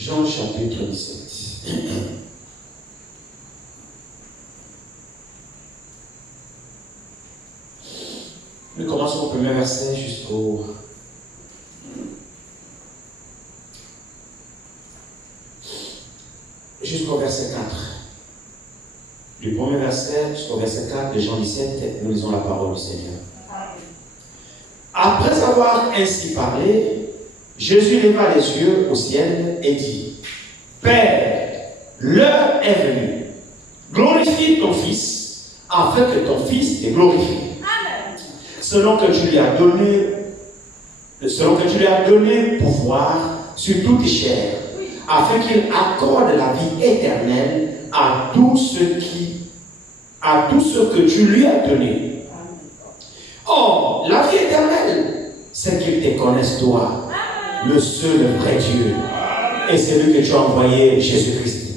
Jean chapitre 17. Nous commençons au premier verset jusqu'au verset 4. Du premier verset jusqu'au verset 4 de Jean 17, nous lisons la parole du Seigneur. Après avoir ainsi parlé, Jésus leva les yeux au ciel et dit: Père, l'heure est venue. Glorifie ton Fils, afin que ton Fils te glorifie. Selon que tu lui as donné pouvoir sur toute chair, afin qu'il accorde la vie éternelle à tout ce que tu lui as donné. Or, la vie éternelle, c'est qu'il te connaisse toi, le seul vrai Dieu, et celui que tu as envoyé, Jésus-Christ.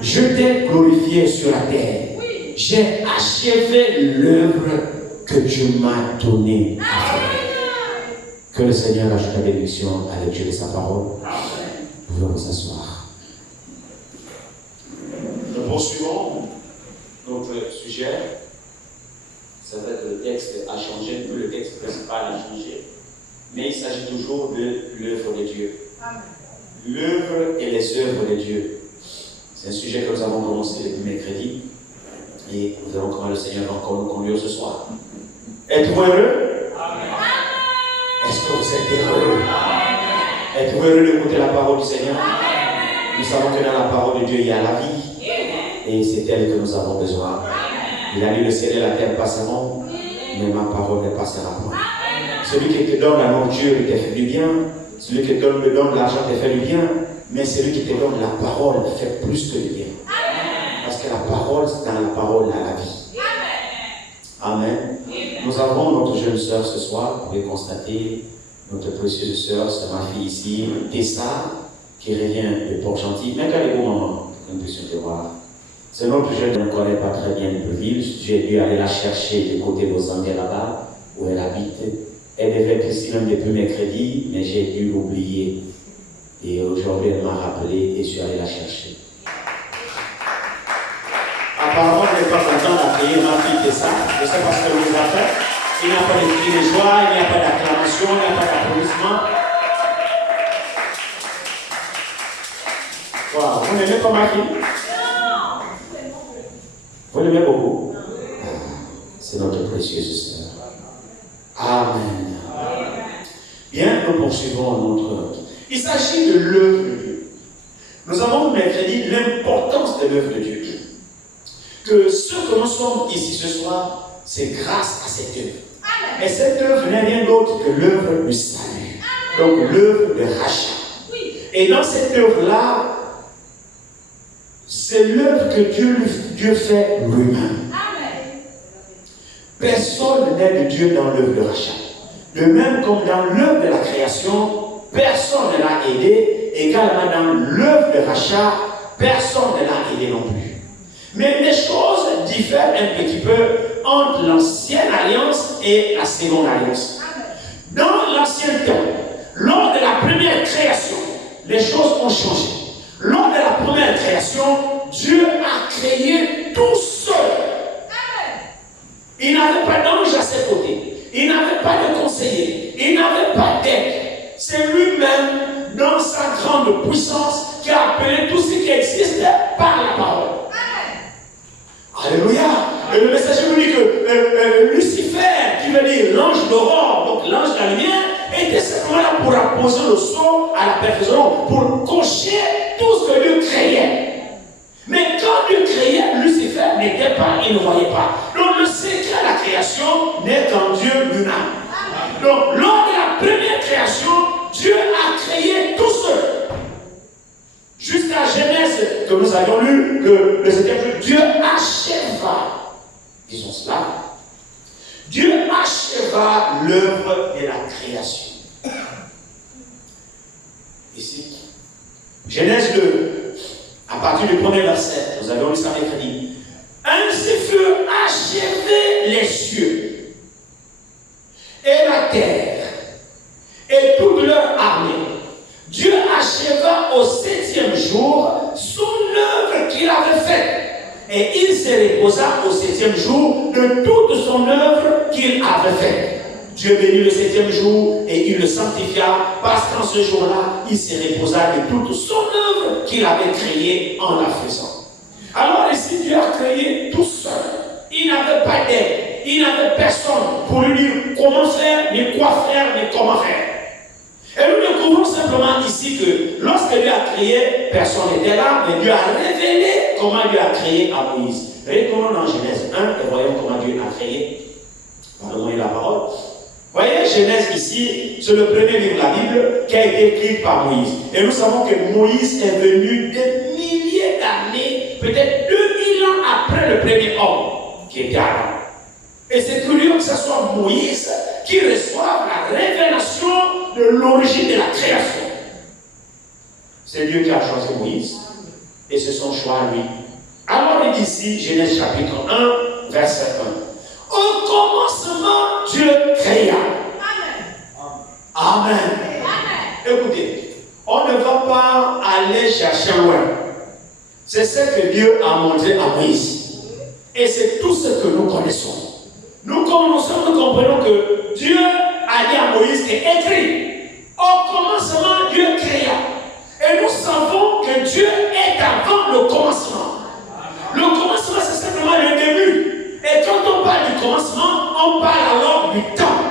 Je t'ai glorifié sur la terre. J'ai achevé l'œuvre que tu m'as donnée. Que le Seigneur ajoute la bénédiction à l'étude de sa parole. Vous pouvez vous asseoir. Nous poursuivons notre sujet. C'est vrai que le texte a changé, le texte principal a changé, mais il s'agit toujours de l'œuvre de Dieu. L'œuvre et les œuvres de Dieu. C'est un sujet que nous avons commencé depuis mercredi et nous allons comment le Seigneur va encore nous conduire ce soir. Êtes-vous heureux? Est-ce que vous êtes heureux? Êtes-vous heureux d'écouter la parole du Seigneur? Nous savons que dans la parole de Dieu, il y a la vie. Et c'est elle que nous avons besoin. Il a dit: le ciel et la terre passeront, mais ma parole ne passera pas. Celui qui te donne la nourriture, il te fait du bien. Celui qui te donne l'argent, te fait du bien. Mais celui qui te donne la parole fait plus que du bien. Parce que la parole, c'est dans la parole, à la vie. Amen. Nous avons notre jeune sœur ce soir. Vous pouvez constater notre précieuse sœur, c'est ma fille ici, Tessa, qui revient de Port-Gentil. Mais qu'elle est beau, maman, que nous puissions te voir. C'est notre jeune, je ne connais pas très bien le ville. J'ai dû aller la chercher du côté de Zambie là-bas, où elle habite. Elle devait être ici même depuis mercredi, mais j'ai dû l'oublier. Et aujourd'hui, elle m'a rappelé et je suis allé la chercher. Apparemment, je n'ai pas content d'accueillir ma fille Tessa. Je sais pas ce que vous avez fait. Il n'y a pas de cri de joie, il n'y a pas d'acclamation, il n'y a pas d'applaudissement. Wow. Vous n'aimez pas ma fille? Vous l'aimez beaucoup? C'est notre précieuse sœur. Amen. Bien, nous poursuivons notre... Il s'agit de l'œuvre de Dieu. Nous avons mercredi l'importance de l'œuvre de Dieu. Que ce que nous sommes ici ce soir, c'est grâce à cette œuvre. Et cette œuvre n'est rien d'autre que l'œuvre du salut. Donc l'œuvre de rachat. Et dans cette œuvre-là, c'est l'œuvre que Dieu fait lui-même. Personne n'est de Dieu dans l'œuvre de rachat. De même comme dans l'œuvre de la création, personne ne l'a aidé. Également dans l'œuvre de rachat, personne ne l'a aidé non plus. Mais les choses diffèrent un petit peu entre l'ancienne alliance et la seconde alliance. Dans l'ancien temps, lors de la première création, les choses ont changé. Lors de la première création, Dieu a créé tout seul. Il n'avait pas d'ange à ses côtés. Il n'avait pas de conseiller. Il n'avait pas d'aide. C'est lui-même, dans sa grande puissance, qui a appelé tout ce qui existe par la parole. Alléluia. Et le messager nous dit que Lucifer, qui veut dire l'ange d'aurore, donc l'ange de la lumière, était simplement là pour apposer le son à la perfection, pour cocher tout ce que Dieu créait. Mais quand Dieu créait, Lucifer n'était pas, il ne voyait pas. Donc le secret de la création n'est qu'en Dieu lui-même. Donc lors de la première création, Dieu a créé tout seul. Jusqu'à Genèse, que nous avions lu, que les Écritures, Dieu acheva, disons cela, Dieu acheva l'œuvre de la création. Ici, Genèse 2, à partir du premier verset, nous avions lu ça mercredi. Ainsi furent achevés les cieux et la terre et toute leur armée. Dieu acheva au 7e jour son œuvre qu'il avait faite. Et il se reposa au 7e jour de toute son œuvre qu'il avait faite. Dieu bénit le 7e jour et il le sanctifia parce qu'en ce jour-là, il se reposa de toute son œuvre qu'il avait créée en la faisant. Alors ici, Dieu a créé tout seul. Il n'avait pas d'aide. Il n'avait personne pour lui dire comment faire, ni quoi faire, ni comment faire. Et nous découvrons simplement ici que lorsque Dieu a créé, personne n'était là, mais Dieu a révélé comment Dieu a créé à Moïse. Retournons dans Genèse 1 et voyons comment Dieu a créé. Pardonnez la parole. Voyez, Genèse ici, c'est le premier livre de la Bible qui a été écrit par Moïse. Et nous savons que Moïse est venu des milliers d'années, peut-être 2000 ans après le premier homme, qui était Adam. Et c'est curieux que ce soit Moïse qui reçoive la révélation de l'origine de la création. C'est Dieu qui a choisi Moïse, et c'est son choix à lui. Alors il dit ici, Genèse chapitre 1, verset 1. Au commencement, Dieu créa. Amen. Amen. Amen. Écoutez, on ne va pas aller chercher loin. C'est ce que Dieu a montré à Moïse. Et c'est tout ce que nous connaissons. Nous comprenons que Dieu a dit à Moïse qu'écrit. Au commencement, Dieu créa. Et nous savons que Dieu est avant le commencement. Le commencement, c'est simplement le début. Et quand on parle du commencement, on parle alors du temps,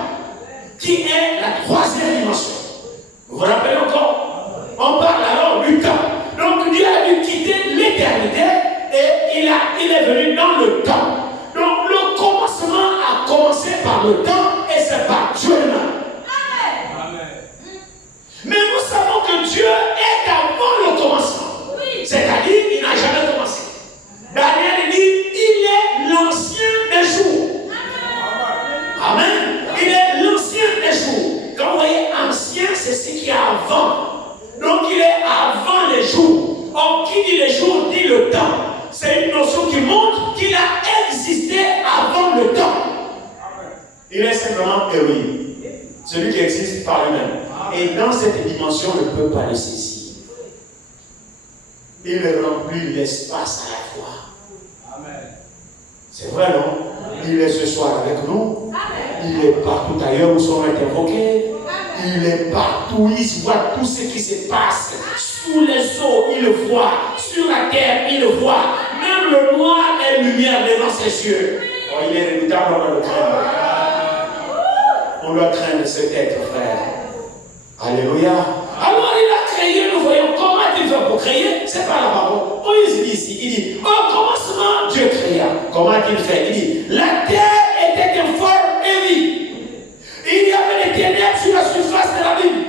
qui est la troisième dimension. Vous vous rappelez encore? On parle alors du temps. Donc Dieu a dû quitter l'éternité et il est venu dans le temps. Donc le commencement a commencé par le temps et c'est par Dieu même. Amen. Mais nous savons que Dieu est avant le commencement. Oui. C'est-à-dire qu'il n'a jamais commencé. Daniel dit, il est l'ancien des jours. Amen. Amen. Il est l'ancien des jours. Quand vous voyez ancien, c'est ce qui est avant. Donc il est avant les jours. Or, qui dit les jours dit le temps. C'est une notion qui montre qu'il a existé avant le temps. Il est simplement Elohim, celui qui existe par lui-même. Et dans cette dimension, on ne peut pas le saisir. Il remplit l'espace à la fois. Amen. C'est vrai, non? Il est ce soir avec nous. Amen. Il est partout ailleurs où sont interroqués. Il est partout. Il voit tout ce qui se passe. Sous les eaux, il le voit. Sur la terre, il le voit. Même le noir est lumière devant ses yeux. Oh, il est redoutable, on doit le craindre. On doit craindre cet être, frère. Alléluia. Alors il a créé, nous voyons comment il fait pour créer. C'est pas la parole. Moïse dit ici, il dit, au commencement, Dieu créa. Comment il fait? Il dit, la terre était informe et vide. Il y avait des ténèbres sur la surface de la Bible.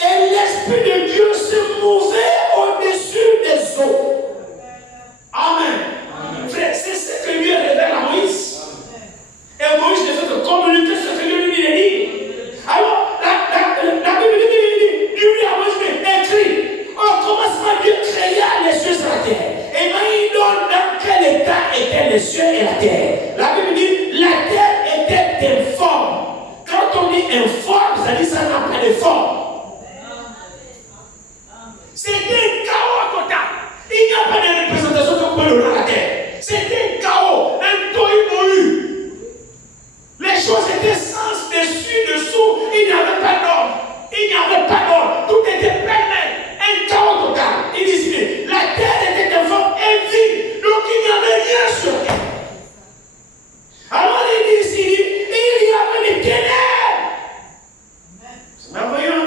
Et l'Esprit de Dieu se mouvait au-dessus des eaux. Amen. Amen. Frère, c'est ce que Dieu révèle à Moïse. Et Moïse ne fait que communiquer ce que Dieu lui dit. Alors, la Bible dit, Dieu lui a Moïse écrit, au commencement, Dieu créa les cieux et la terre. Et maintenant, il donne dans quel état étaient les cieux et la terre. La Bible dit, la terre était informe. Quand on dit informe, ça dit ça n'a pas de forme. C'était un chaos total. Il n'y a pas de représentation que vous pouvez donner à la terre. C'était un chaos, un tohu-bohu. Les choses étaient sans dessus, dessous. Il n'y avait pas d'ordre. Il n'y avait pas d'ordre. Tout était pêle-mêle. Un chaos total. Il dit, la terre était informe et vide. Donc il n'y avait rien sur terre. Alors il dit ici, il y avait des ténèbres. C'est merveilleux.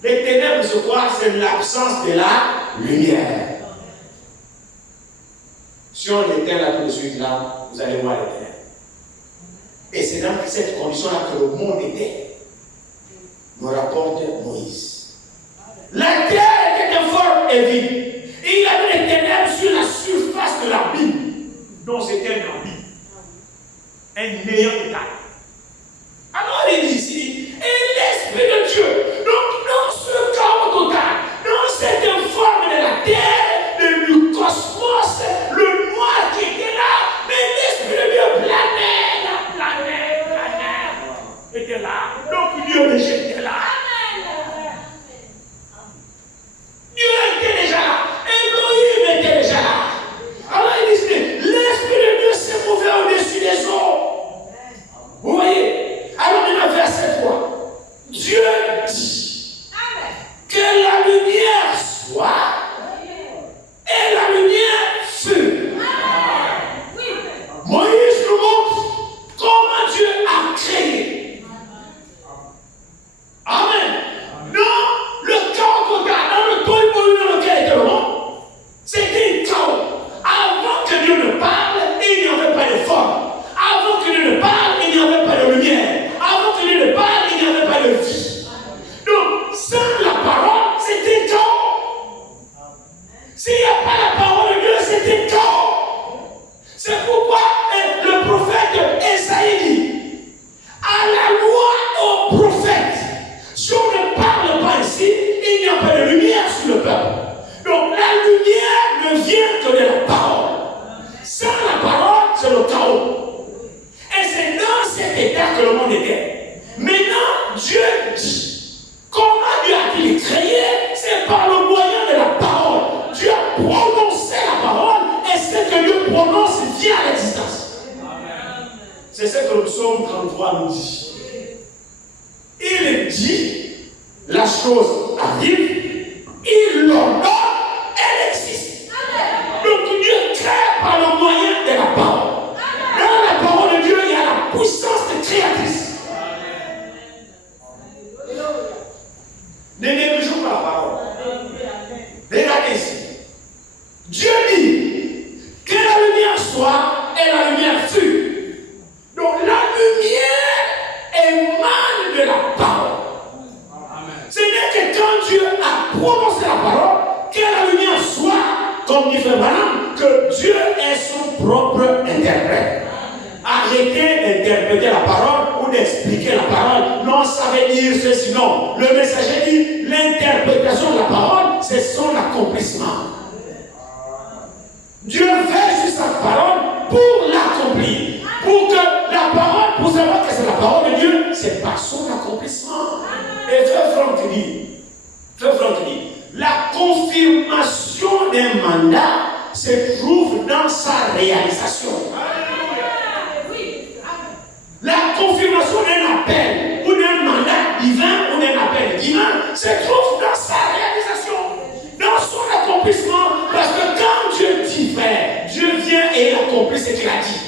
Les ténèbres, je crois, c'est l'absence de la lumière. Si on éteint là tout de suite, là, vous allez voir les ténèbres. Et c'est dans cette condition-là que le monde était, nous rapporte Moïse. La terre était informe et vide. Il y avait des ténèbres sur la surface de la Bible. Donc c'était un abîme. Un néant total. Alors il dit ici, et l'Esprit de Dieu, donc dans ce chaos total, dans cette forme de la terre, du cosmos, le noir qui était là, mais l'Esprit de Dieu planait, était là. Donc Dieu déjà était là. donné la parole. Sans la parole, c'est le chaos. Et c'est dans cet état que le monde était. Maintenant, Dieu dit, comment Dieu a-t-il créé? C'est par le moyen de la parole. Dieu a prononcé la parole et ce que Dieu prononce vient à l'existence. C'est ce que le psaume 33 nous dit. Il dit, la chose arrive, il l'ordonne, elle existe. Donc Dieu crée par le moyen de la parole. Dans la parole de Dieu, il y a la puissance de créatrice. Ne négligeons pas la parole. Regardez ici. Dieu dit que la lumière soit et la lumière fut. Donc la lumière émane de la parole. Ce n'est que quand Dieu a prononcé la parole, que la lumière soit, comme dit Frère Branham, que Dieu est son propre interprète. Arrêtez d'interpréter la parole ou d'expliquer la parole. Non, ça veut dire ceci. Non. Le messager dit l'interprétation de la parole, c'est son accomplissement. Dieu veille sur sa parole pour l'accomplir. Pour que la parole, pour savoir que c'est la parole de Dieu, c'est par son accomplissement. Et Frère Franck dit, la confirmation d'un mandat se trouve dans sa réalisation. La confirmation d'un appel ou d'un mandat divin ou d'un appel divin se trouve dans sa réalisation, dans son accomplissement. Parce que quand Dieu dit faire, Dieu vient et il accomplit ce qu'il a dit.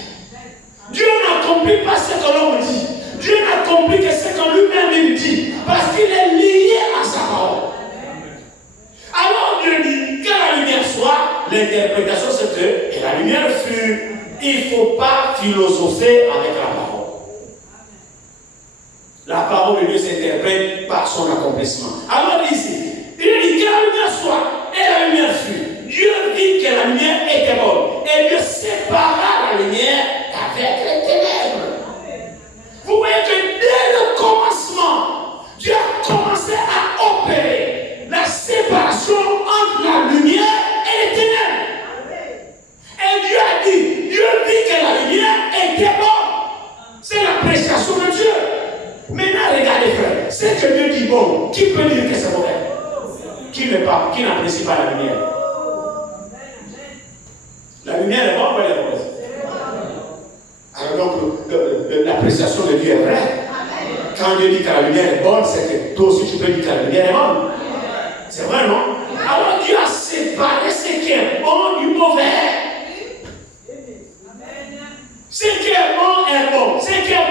Dieu n'accomplit pas ce que l'homme dit. Dieu n'accomplit que ce que lui-même dit. Parce qu'il est lié à sa parole. Alors Dieu dit que la lumière soit, l'interprétation c'est que et la lumière fut. Il ne faut pas philosopher avec la parole. La parole de Dieu s'interprète par son accomplissement. Alors ici, il dit que la lumière soit et la lumière fut. Dieu dit que la lumière était bonne. Et Dieu sépara la lumière avec les ténèbres. Vous voyez que dès le commencement, Dieu a commencé à opérer la séparation entre la lumière et les ténèbres. Et Dieu a dit que la lumière était bonne. C'est l'appréciation de Dieu. Maintenant, regardez, frère, ce que Dieu dit bon, qui peut dire que c'est mauvais? Qui n'apprécie pas la lumière? La lumière est bonne ou elle est mauvaise? Alors donc, l'appréciation de Dieu est vraie. Quand Dieu dit que la lumière est bonne, c'est que toi aussi tu peux dire que la lumière est bonne. C'est vrai, non? Alors Dieu a séparé ce qui est bon du mauvais. Ce qui est bon, ce qui est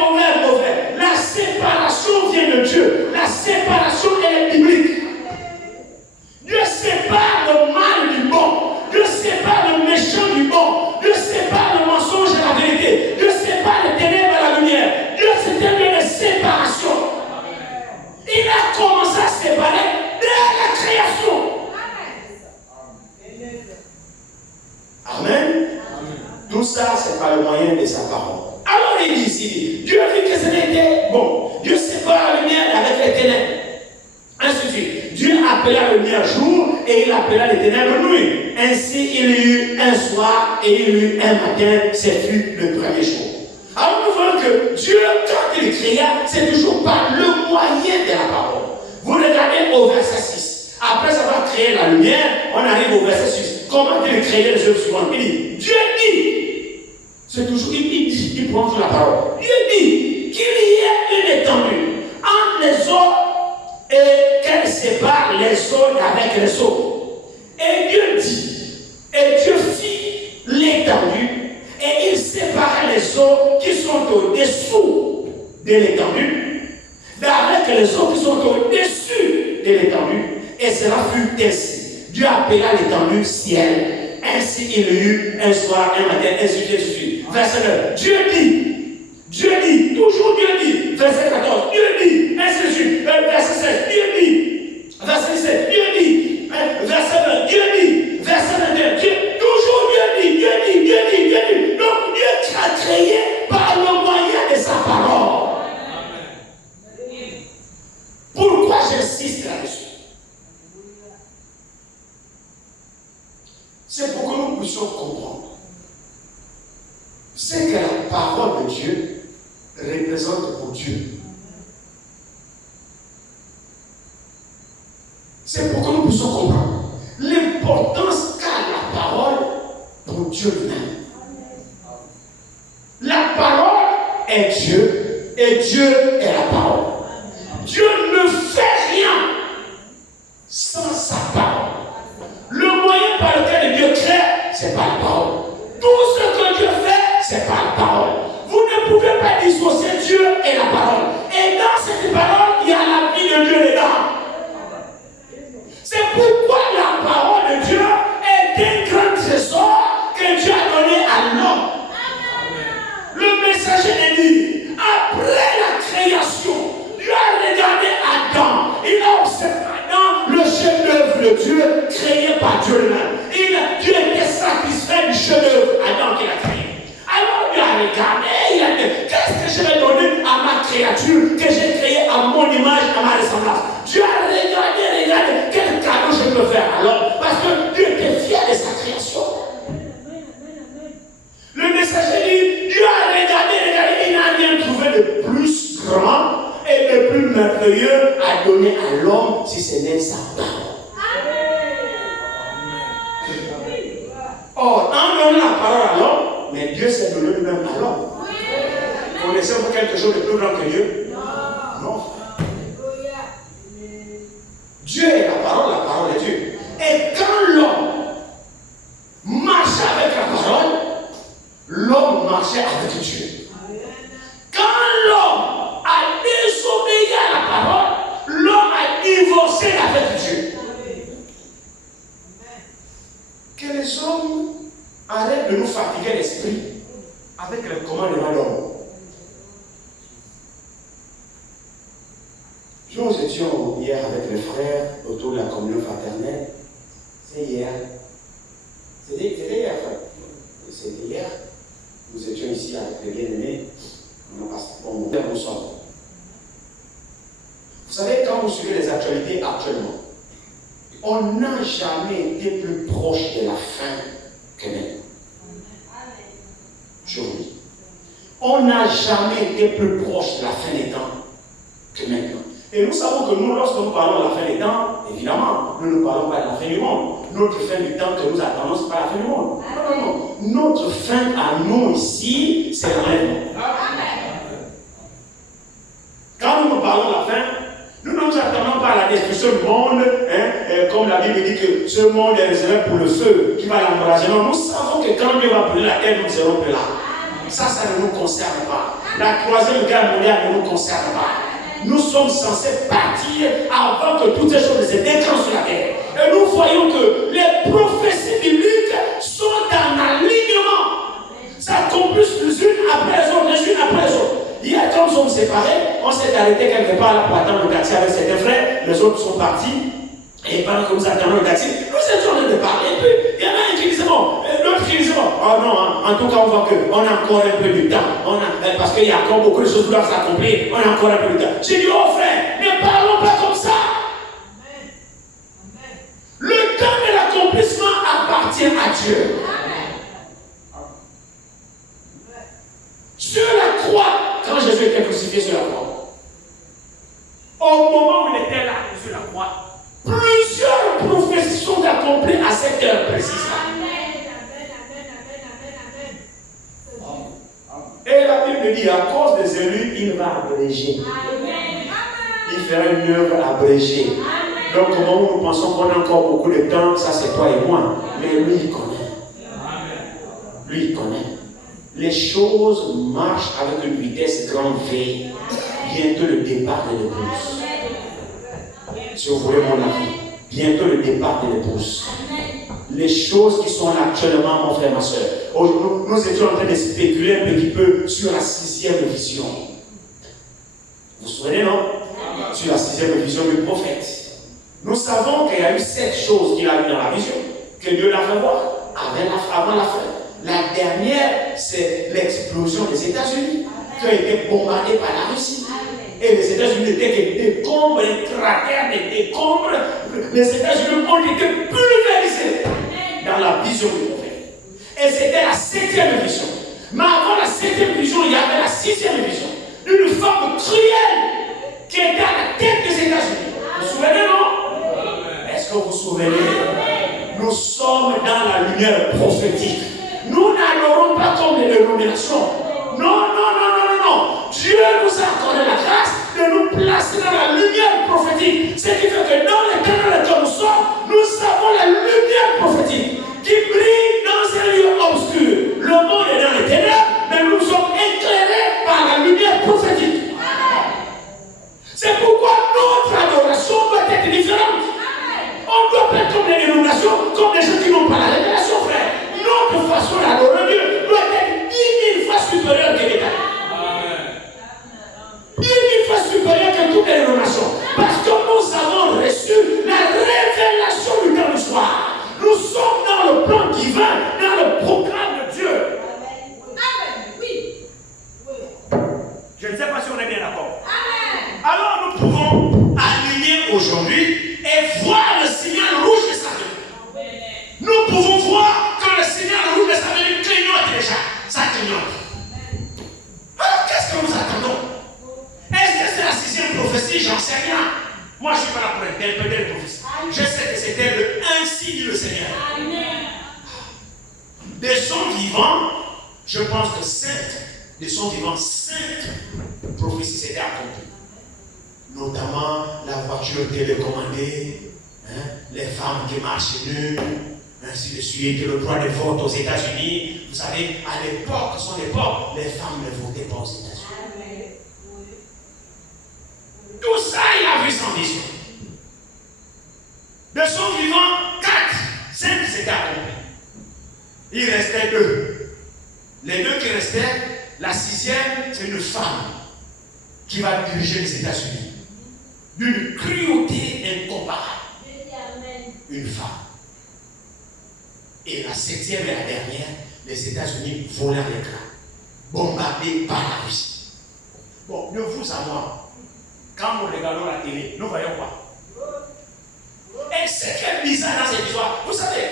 mauvais. La séparation vient de Dieu. La séparation, elle est biblique. Dieu sépare le mal du bon. Dieu sépare le méchant du bon. Dieu sépare le mensonge et la vérité. Dieu sépare les ténèbres et la lumière. Dieu c'est un Dieu de séparation. Il a commencé à séparer dès la création. Amen. Tout ça, c'est par le moyen de sa parole. Alors il dit ici, Dieu a vu que ce n'était bon. Dieu sépare la lumière avec les ténèbres. Ainsi de suite. Dieu appela la lumière jour et il appela les ténèbres nuit. Ainsi il y eut un soir et il y eut un matin. Ce fut le premier jour. Alors nous voyons que Dieu, quand il créa, c'est toujours par le moyen de la parole. Vous regardez au verset 6. Après avoir créé la lumière, on arrive au verset 6. Comment il créait les œuvres suivantes? Il dit, Dieu dit. C'est toujours, il dit, il prend sur la parole. Dieu dit qu'il y ait une étendue entre les eaux et qu'elle sépare les eaux avec les eaux. Et Dieu dit, et Dieu fit l'étendue, et il sépara les eaux qui sont au-dessous de l'étendue, avec les eaux qui sont au-dessus de l'étendue, et cela fut ainsi. Dieu appela l'étendue ciel. Ainsi il y eut un soir, un matin, ainsi de suite. Verset 9. Dieu dit, toujours Dieu dit. Verset 14, Dieu dit, ainsi de suite. Verset 16, Dieu dit. Verset 17, Dieu dit. Verset 20, Dieu dit. Verset 21, toujours Dieu dit. Donc Dieu a créé par le moyen de sa parole. Pourquoi j'insiste là-dessus? C'est pour que nous puissions comprendre, c'est que la parole de Dieu représente pour Dieu. C'est pour que nous puissions comprendre l'importance qu'a la parole pour Dieu lui-même. La parole est Dieu et Dieu est la parole. Dieu ne fait rien sans sa parole. Le moyen par lequel Dieu crée, c'est par la parole. Tout ce que Dieu fait, c'est par la parole. Vous ne pouvez pas dissocier Dieu et la parole. Et dans cette parole, il y a la vie de Dieu dedans. C'est pourquoi la parole de Dieu est un grand trésor que Dieu a donné à l'homme. Le messager est dit, après la création, Dieu a regardé Adam. Il a observé Adam, le chef-d'œuvre de Dieu, créé par Dieu lui-même. Dieu était satisfait du chef-d'œuvre Adam qu'il a créé. Alors Dieu a regardé, il a dit, qu'est-ce que je vais donner à ma créature que j'ai créée à mon image, à ma ressemblance? Dieu a regardé, quel cadeau je peux faire alors? Parce que Dieu était fier de sa création. Le messager dit, Dieu a regardé, il n'a rien trouvé de plus grand et de plus merveilleux à donner à l'homme si ce n'est sa parole. Or, en donnant la parole à l'homme, mais Dieu s'est donné lui-même à l'homme. Connaissez-vous quelque chose de plus grand que Dieu? Non. Dieu est la parole est Dieu. Et quand l'homme marchait avec la parole, l'homme marchait avec Dieu. Quand l'homme a désobéi à la parole, l'homme a divorcé avec Dieu. Que les hommes arrêtent de nous fatiguer l'esprit avec le commandement de l'homme. Nous étions hier avec les frères autour de la communion fraternelle. C'est hier. C'était hier, frère. C'était hier. Nous étions ici avec les bien-aimés. Bon, nous sommes. Vous savez, quand vous suivez les actualités actuellement, on n'a jamais été plus proche de la fin que maintenant. Je vous dis. On n'a jamais été plus proche de la fin des temps que maintenant. Et nous savons que nous, lorsque nous parlons de la fin des temps, évidemment, nous ne parlons pas de la fin du monde. Notre fin du temps que nous attendons, ce n'est pas la fin du monde. Non. Notre fin à nous ici, c'est l'enlèvement. Quand nous parlons de la fin, nous ne nous attendons pas à la destruction du monde, comme la Bible dit que ce monde est réservé pour le feu qui va l'embraser. Non, nous savons que quand Dieu va brûler la terre, nous serons plus là. Ça ne nous concerne pas. La troisième guerre mondiale ne nous concerne pas. Nous sommes censés partir avant que toutes ces choses se déclenchent sur la terre. Et nous voyons que les prophéties bibliques sont en alignement. Ça s'accomplissent les unes après les autres. Hier, quand nous sommes séparés, on s'est arrêté quelque part là pour attendre le taxi avec certains frères. Les autres sont partis. Et pendant que nous attendons le taxi, nous étions en train de parler. Et puis, il y en a un qui disait bon, l'autre qui disait bon, oh non, en tout cas, on voit qu'on a encore un peu de temps. Parce qu'il y a encore beaucoup de choses qui doivent s'accomplir. On a encore un peu de temps. J'ai dit, oh frère, ne parlons pas comme ça. Le temps de l'accomplissement appartient à Dieu. Sur la croix, quand Jésus était crucifié sur la croix, au moment où il était là sur la croix, plusieurs prophéties sont accomplies à cette heure précise-là. Et la Bible dit, à cause des élus, il va abréger. Il fera une œuvre abrégée. Donc, au moment où nous pensons qu'on a encore beaucoup de temps, ça c'est toi et moi. Mais lui, il connaît. Lui, il connaît. Les choses marchent avec une vitesse grande V. Bientôt le départ de l'épouse. Si vous voulez mon avis, bientôt le départ de l'épouse. Les choses qui sont là actuellement, mon frère, ma soeur. Nous étions en train de spéculer un petit peu sur la 6e vision. Vous vous souvenez, non? Sur la 6e vision du prophète. Nous savons qu'il y a eu 7 choses qu'il a eues dans la vision, que Dieu l'a fait voir avant la fin. La dernière, c'est l'explosion des États-Unis, qui a été bombardée par la Russie. Et les États-Unis n'étaient que des décombres, des cratères, des décombres. Les États-Unis ont été pulvérisés dans la vision du prophète. c'était la 7e vision. Mais avant la 7e vision, il y avait la 6e vision. Une femme cruelle qui était à la tête des États-Unis. Vous vous souvenez, non? Est-ce que vous vous souvenez? Nous sommes dans la lumière prophétique. Nous n'adorons pas comme les dénominations. Non. Dieu nous a accordé la grâce de nous placer dans la lumière prophétique. Ce qui fait que dans les temps dans lesquels nous sommes, nous avons la lumière prophétique qui brille dans un lieu obscur. Le monde est dans les ténèbres, mais nous sommes éclairés par la lumière prophétique. C'est pourquoi notre adoration doit être différente. On doit pas être comme les dénominations, comme les gens qui n'ont pas la révélation, frère. Notre façon d'adorer Dieu doit être 10 000 fois supérieure que les gars. 10 000 fois supérieure que toutes les dénominations. Parce que nous avons reçu la révélation du temps du soir. Nous sommes dans le plan divin, dans le programme de Dieu. Amen. Oui. Je ne sais pas si on est bien d'accord. Amen. Alors nous pouvons aligner aujourd'hui et voir le signal rouge de sa venue. Nous pouvons voir que le signal rouge de sa venue clignote déjà. Ça clignote. Alors qu'est-ce que nous attendons? Est-ce que c'est la 6e prophétie? J'en sais rien. Moi je ne suis pas là pour interpréter les prophéties. Je sais que c'était le ainsi dit le Seigneur. De son vivant, je pense que de son vivant, 5 prophéties s'étaient accomplies. Notamment la voiture télécommandée, les femmes qui marchent nues, ainsi de suite, le droit de vote aux États-Unis. Vous savez, à l'époque, son époque, les femmes ne votaient pas aux États-Unis. Tout ça, il a vu sans vision. De son vivant, 5 s'étaient accomplis. Il restait 2. Les 2 qui restaient, la 6e, c'est une femme qui va diriger les États-Unis. D'une cruauté incomparable. Une femme. Et la 7e et la dernière, les États-Unis volent l'éclat, bombardés par la Russie. Bon, de vous à moi, quand nous regardons la télé, nous voyons quoi? Et ce qui est bizarre dans cette histoire, vous savez,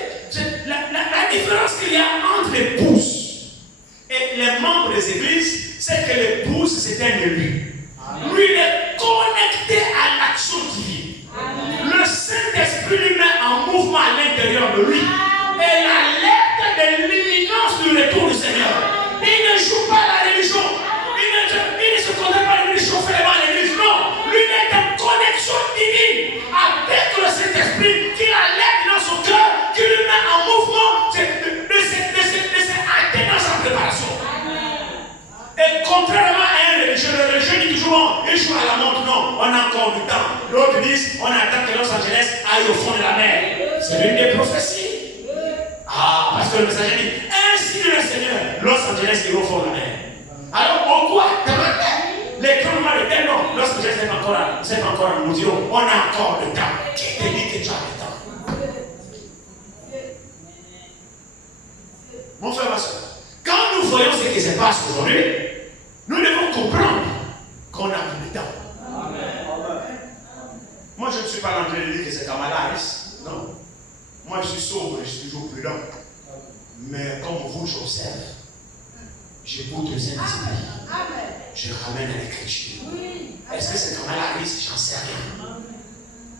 la différence qu'il y a entre l'épouse et les membres des églises, c'est que l'épouse, c'est un élu. Lui, il est connecté à l'action divine. Le Saint-Esprit lui met en mouvement à l'intérieur de lui. Et l'alerte de l'imminence du retour du Seigneur. Il ne joue pas la religion. Il ne se contente pas de lui chauffer les mains à l'église. Non. Lui est en connexion divine avec le Saint-Esprit qui l'alerte dans son cœur, qui lui met en mouvement de s'acter dans sa préparation. Et contrairement à un religieux, le religieux dit toujours il joue à la montre. Non, on a encore du temps. L'autre dit on attend que Los Angeles aille au fond de la mer. C'est l'une des prophéties. Ah, parce que le messager dit ainsi dit le Seigneur, Los Angeles est au fond de la mer. Alors pourquoi les tremblements de terre, non, Los Angeles c'est encore un moudillon. On a encore le temps. Qui te dit que tu as le temps? Mon frère, ma soeur, quand nous voyons ce qui se passe aujourd'hui, nous devons comprendre qu'on a plus de temps. Amen. Moi, je ne suis pas en train de dire que c'est Kamala Harris. Non. Moi, je suis sobre, je suis toujours prudent. Mais comme vous, j'observe. J'écoute le Saint-Esprit. Je ramène à l'écriture. Est-ce que c'est Kamala Harris? J'en sais rien.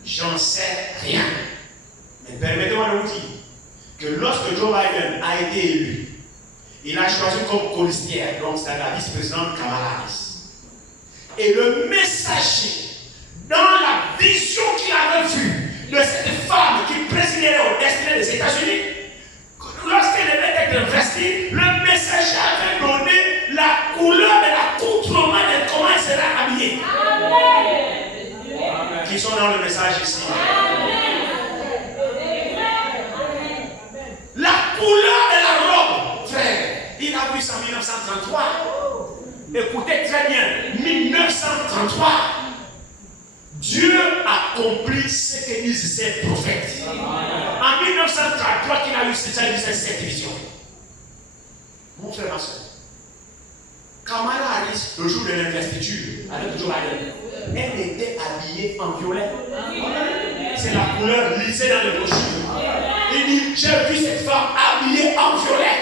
J'en sais rien. Mais permettez-moi de vous dire que lorsque Joe Biden a été élu, il a choisi comme colistière, donc c'est la vice-présidente Kamala Harris. Et le messager, dans la vision qu'il avait vue de cette femme qui présiderait au destin des États-Unis, lorsqu'elle devait être investie, le messager avait donné la couleur de l'accoutrement de comment elle sera habillée. Amen. Qui sont dans le message ici. Amen. La couleur de la robe, frère, il a vu ça en 1933. Écoutez très bien, 1933. Dieu accomplit ce que disent ses prophètes. En 1933, qu'il a eu cette vision. Mon frère, ma soeur, Kamala Harris, le jour de l'investiture, avec Joe Biden, elle était habillée en violet. C'est la couleur lisée dans les brochures. Il dit, j'ai vu cette femme habillée en violet.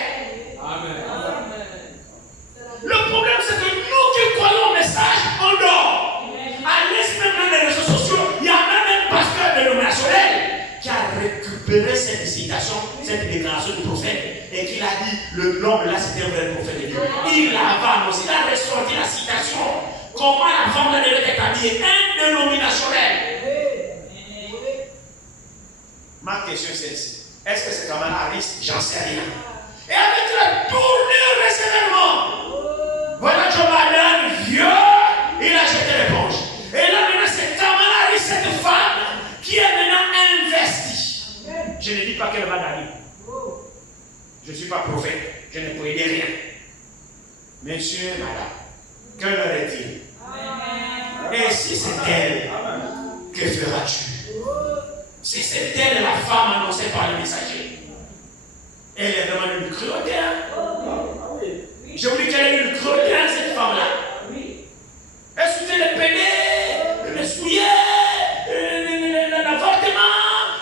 récupéré cette citation, cette déclaration du prophète, et qu'il a dit, l'homme là c'était un vrai prophète de Dieu. Il l'a annoncé, il a ressorti la citation. Comment la femme là devait être habillée, indénominationnelle. Ma question c'est celle-ci. Est-ce que c'est Kamala Harris? J'en sais rien. Et avec la tournure des événements, voilà Joe Biden, vieux, il a jeté l'éponge. Et là maintenant c'est Kamala Harris, cette femme, qui est maintenant investie. Je ne dis pas qu'elle va gagner. Je ne suis pas prophète, je ne peux aider rien. Monsieur, madame, que leur est-il? Et si c'est elle, que feras-tu? Si c'est elle la femme annoncée par le messager, elle est vraiment une cruauté. Je vous dis qu'elle est une cruauté, cette femme-là. Est-ce que les pédés, les souillés, l'avortement,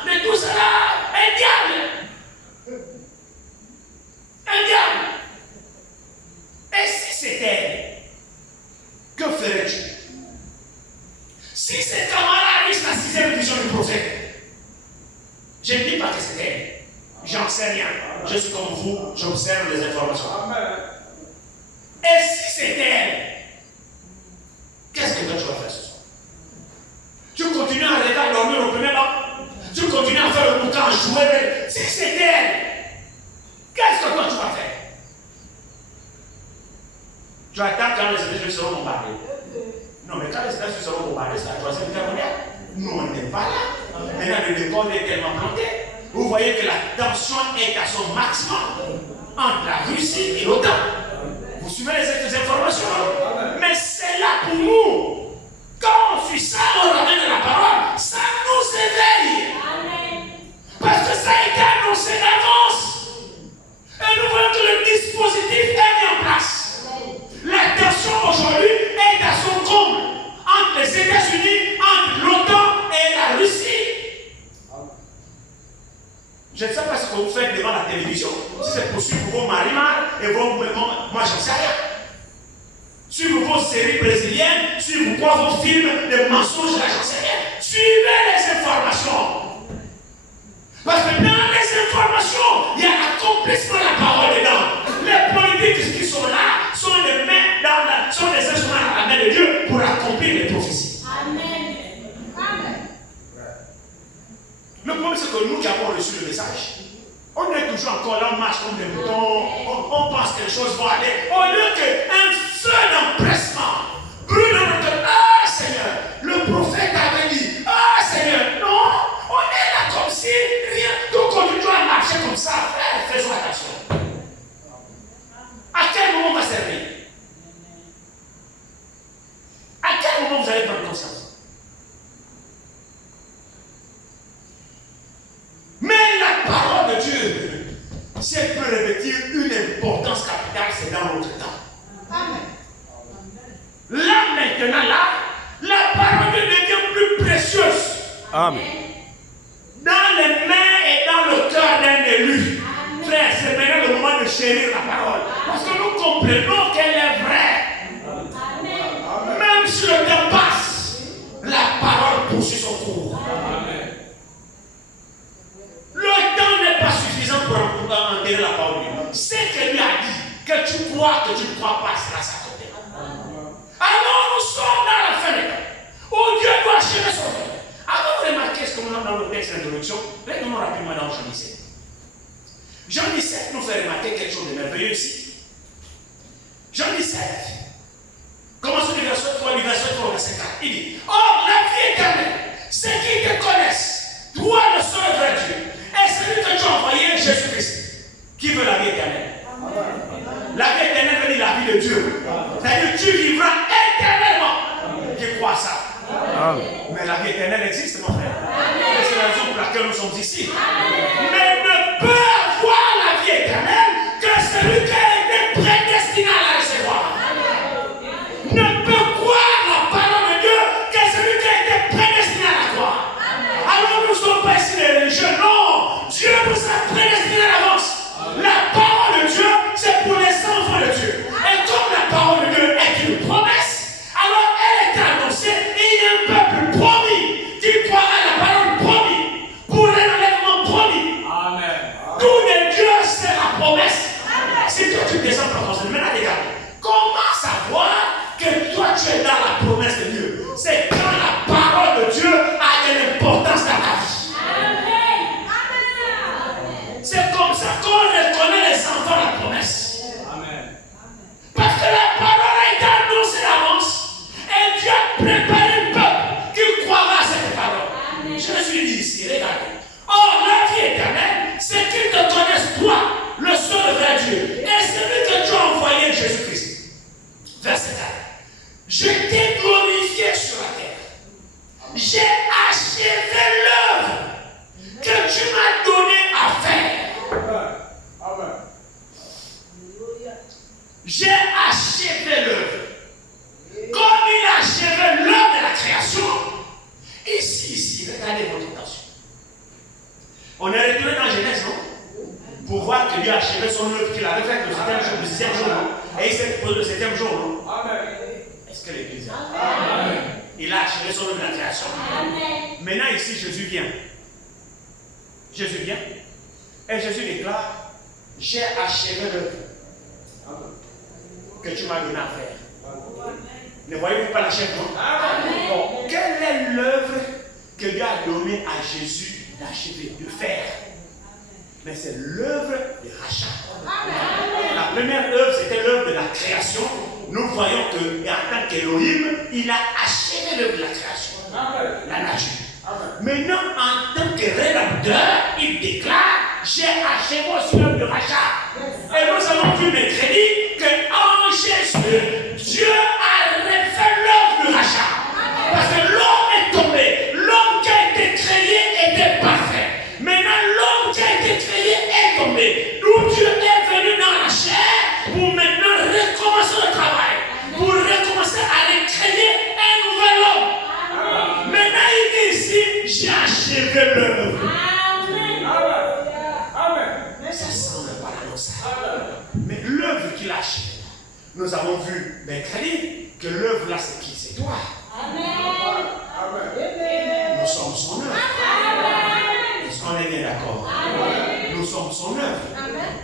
mais tout cela, un diable. Un diable. Et si c'est elle, que ferais-tu? Si c'est Kamala Harris, la sixième vision du prophète, je ne dis pas que c'est elle. J'en sais rien. Je suis comme vous, j'observe les informations. Et si c'est elle, qu'est-ce que toi tu vas faire ce soir? Tu continues à rêver à dormir au premier banc? Tu continues à faire le bouton, à jouer? Si c'est elle, qu'est-ce que toi tu vas faire? Tu attends quand les États-Unis seront bombardés. Non, mais quand les États-Unis seront bombardés, c'est la troisième guerre mondiale. Nous, on n'est pas là. Maintenant, le décor est tellement planté. Vous voyez que la tension est à son maximum entre la Russie et l'OTAN. Vous suivez les informations? Mais c'est là pour nous. Quand on suit ça, on ramène la parole, ça nous éveille. Parce que ça a été annoncé d'avance. Et nous voyons que le dispositif est mis en place. La tension aujourd'hui est à son comble entre les États-Unis, entre l'OTAN et la Russie. Je ne sais pas ce que vous faites devant la télévision. Si c'est pour suivre vos marimars et vos mouvements, moi j'en sais rien. Suivez vos séries brésiliennes, suivez vos films de mensonges, là j'en sais rien. Suivez les informations. Parce que dans les informations, il y a l'accomplissement de la parole dedans. Les politiques qui sont là sont des mains sont des instruments à la main de Dieu pour accomplir les prophéties. Amen. Amen. Le problème c'est que nous qui avons reçu le message, on est toujours encore là, on marche comme des moutons, on pense que les choses vont aller. Au lieu qu'un feu d'empressement brûle dans notre cœur. Ah Seigneur, le prophète avait dit, ah Seigneur, non, on est là comme si rien, tout continue à marcher comme ça. Frère, faisons attention. À quel moment on va servir? À quel moment vous allez prendre conscience? Mais la parole de Dieu, si elle peut revêtir une importance capitale, c'est dans notre temps. Amen. Là, maintenant, là, la parole de Dieu devient plus précieuse. Amen. Dans les mains et dans le cœur d'un élu. Frère, c'est maintenant le moment de chérir la parole. Parce que nous comprenons qu'elle est vraie. Amen. Même si le temps passe, la parole poursuit son cours. Amen. Le temps n'est pas suffisant pour enterrer la parole de Dieu. C'est que lui a dit que tu crois, que tu ne crois pas, c'est là ça compte. Alors nous sommes dans la fin des temps, où Dieu doit achever son temps. Alors vous remarquez ce que nous avons dans le texte d'introduction. Regardons rapidement dans Jean 17. Jean 17 nous fait remarquer quelque chose de merveilleux ici. Jean 17. Commençons du verset 3, du verset 3 au verset 4. Il dit, or la vie éternelle, c'est qu'ils te connaissent, toi le seul vrai Dieu, et celui que tu as envoyé, Jésus-Christ. Qui veut la vie éternelle? La vie éternelle veut dire la vie de Dieu. C'est-à-dire que tu vivras éternellement. Qui croit ça? Amen. Mais la vie éternelle existe, mon frère. Et c'est la raison pour laquelle nous sommes ici. Mais ne peut avoir la vie éternelle que celui qui a été prédestiné à la recevoir. Ne peut croire la parole de Dieu que celui qui a été prédestiné à la croire. Alors nous ne sommes pas ici des religieux. Non, Dieu nous a prédestinés à l'avance. La parole de Dieu, c'est pour les enfants de Dieu. Et comme la parole de Dieu est une promesse, alors elle est annoncée. Il y a un peuple promis qui croira à la parole promise pour un enlèvement On est retourné dans Genèse, non? Pour voir que Dieu a achevé son œuvre qu'il avait faite le 7e jour, le 6e jour, non? Et il s'est posé le 7e jour, non? Est-ce que l'Église a? Il a achevé son œuvre de la création. Amen. Maintenant, ici, Jésus vient. Jésus vient. Et Jésus déclare, j'ai achevé l'œuvre que tu m'as donné à faire. Ne voyez-vous pas la chair, non? Bon, quelle est l'œuvre que Dieu a donnée à Jésus d'achever, de faire? Mais c'est l'œuvre de rachat. La première œuvre, c'était l'œuvre de la création. Nous voyons qu'en tant qu'Élohim, il a achevé l'œuvre de la création, la nature. Maintenant, en tant que rédempteur, il déclare, j'ai achevé aussi l'œuvre de rachat. Et nous avons vu mercredi qu'en Jésus, Dieu a refait l'œuvre de rachat. Parce que l'homme est tombé. L'homme qui a été créé était parfait. Maintenant, l'homme qui a été créé est tombé. D'où Dieu est venu dans la chair pour maintenant recommencer le travail. Pour recommencer à recréer un nouvel homme. Maintenant, il dit ici, j'ai achevé l'œuvre. Ça semble paradoxal. Mais l'œuvre qu'il a achevée, nous avons vu mercredi que l'œuvre là, c'est qui? C'est toi. Nous sommes son œuvre. Est-ce qu'on est bien d'accord? Nous sommes son œuvre.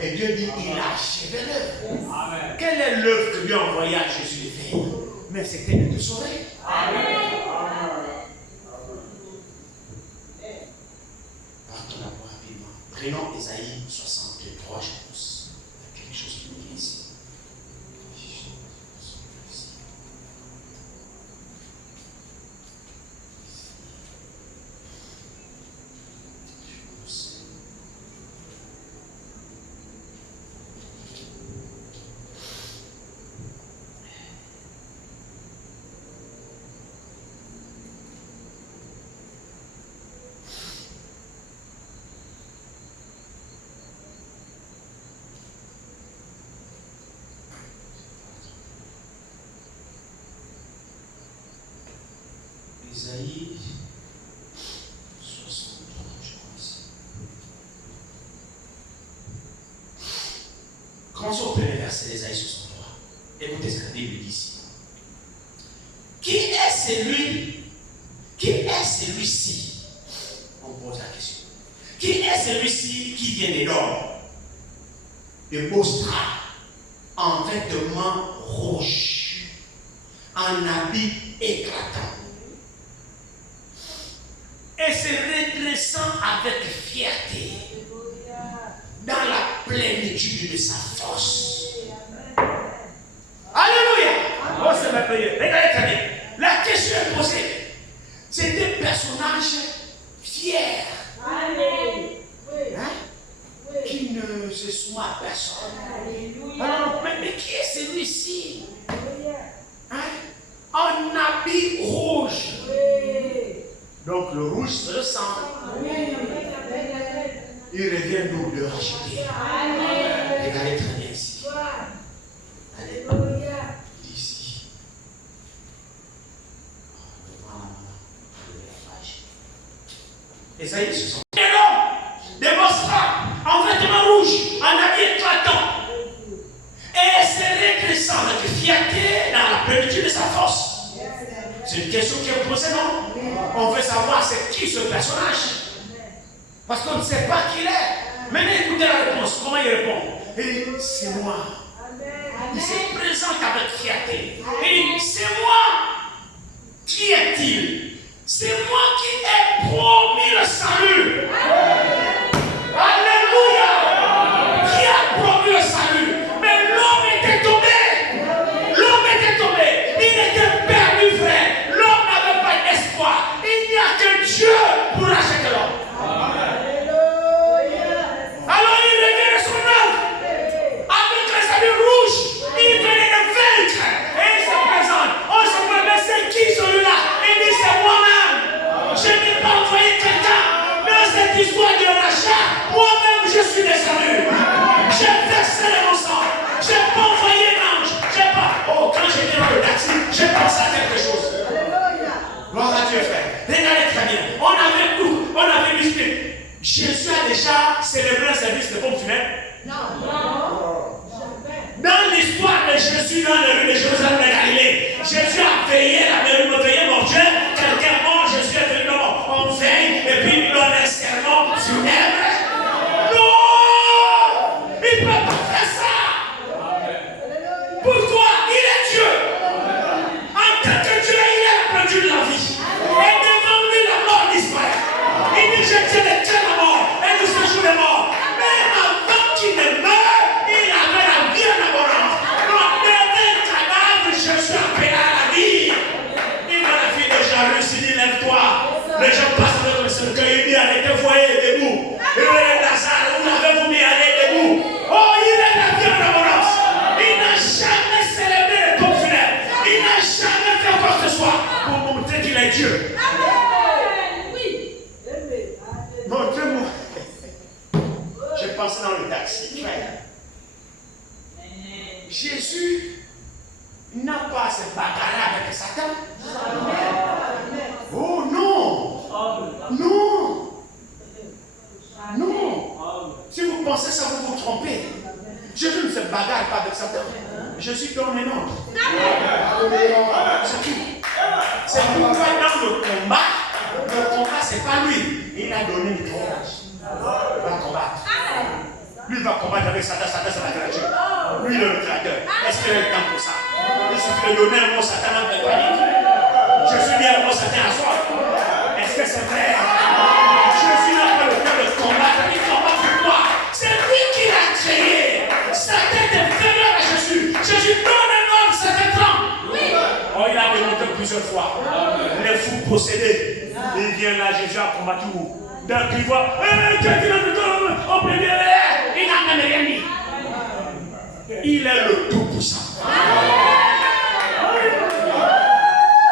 Et Dieu dit, il a achevé l'œuvre. Quelle est l'œuvre que Dieu a envoyé à Jésus de faire? Mais c'était de te sauver. Partons d'abord rapidement. Prenons Ésaïe 63, je pense. Il y a quelque chose qui nous vient ici. Ésaïe 63, je crois ici. Commençons au premier verset d'Ésaïe 63. Écoutez ce que la Bible dit ici. Qui est celui-ci? On pose la question. Qui est celui-ci qui vient de l'homme, de Bostra, en vêtements rouges, en habit éclatant, et se redressant avec fierté dans la plénitude de sa force? Alléluia! Oh, c'est merveilleux. Regardez très bien. La question est posée. C'est des personnages fiers. Hein? Qui ne se soumettent à personne. Alors, mais qui est celui-ci? Hein? En habit rouge. Donc le rouge se ressent. Il revient nous de racheter. Regardez très bien ici. Allez, ici. Ésaïe 60. Et l'homme démontra en vêtements rouges, en habit éclatant, et se redressant avec fierté dans la plénitude de sa force. C'est une question qui est posée, non? On veut savoir c'est qui ce personnage. Parce qu'on ne sait pas qui il est. Maintenant, écoutez la réponse. Comment il répond? Il dit, c'est moi. Il se présente avec fierté. Il dit, c'est moi. Qui est-il? C'est moi qui ai promis le salut. Alléluia. Qui a promis le salut? Mais l'homme était tombé. L'homme était tombé. Il était perdu, frère. L'homme n'avait pas d'espoir. Il n'y a que Dieu pour racheter l'homme. Alors il revient de son œuvre. Avec les habits rouges, il venait de vaincre. Et il se présente. On se dit, mais c'est qui celui-là? Il dit, c'est moi-même. Je n'ai pas envoyé quelqu'un. Dans cette histoire de rachat, moi-même je suis descendu. J'ai versé le sang. Je n'ai pas envoyé un ange. Oh, quand j'étais dans le taxi, j'ai pensé à quelque chose. Gloire à Dieu, frère. Regardez très bien. On avait discuté. Jésus a déjà célébré un service de pompe funèbre? Non. Dans l'histoire de Jésus dans les rues de Jérusalem de Galilée, Jésus a veillé la veillée mortuaire. Quelqu'un mort, Jésus est venu, non, on veille et puis il donne un serment funèbre. Non! Il ne peut pas faire ça. Pourquoi? Il est Dieu. En tant que Dieu, il est le produit de la vie. Et devant lui, la mort disparaît. Il dit, je tiens les tiens la mort et nous séjour les morts. Mais avant qu'il ne meure, il avait la vie en abondance. Donc, dernier cadavre, Jésus appela à la vie. Il m'a la fille de Jairus, il dit, lève-toi. Les gens passent dans le cercueil, il dit, arrêtez, voyez debout. Il est Lazare, où l'avez-vous mis, allez debout. Oh, il est la vie en abondance. Il n'a jamais célébré les pompes funèbres. Il n'a jamais fait quoi que ce soit pour montrer qu'il est Dieu. Montrez-moi. J'ai pensé dans le taxi. Jésus n'a pas se bagarrer avec Satan. Oh non. Non. Non. Si vous pensez ça, vous vous trompez. Jésus ne se bagarre pas avec Satan. Jésus donne un ordre. C'est tout. C'est pourquoi dans le combat, c'est pas lui. Il a donné une courage. Il va combattre. Lui, il va combattre avec Satan. Satan, c'est la créature. Lui, il est le créateur. Est-ce qu'il a le temps pour ça? Il suffit de donner un mot Satan dans le panique. Je suis bien un mot Satan à soi. Est-ce que c'est vrai? Jésus n'a pas le temps de combattre. Il combat pour quoi? C'est lui qui l'a créé. Satan est inférieur à Jésus. Jésus donne un homme, Satan tremble. Oh, il a démontré plusieurs fois. Les fous possédés. Il vient là, Jésus a combattu où? Donc il voit, on peut dire, il n'a même rien dit. Il est le tout-puissant.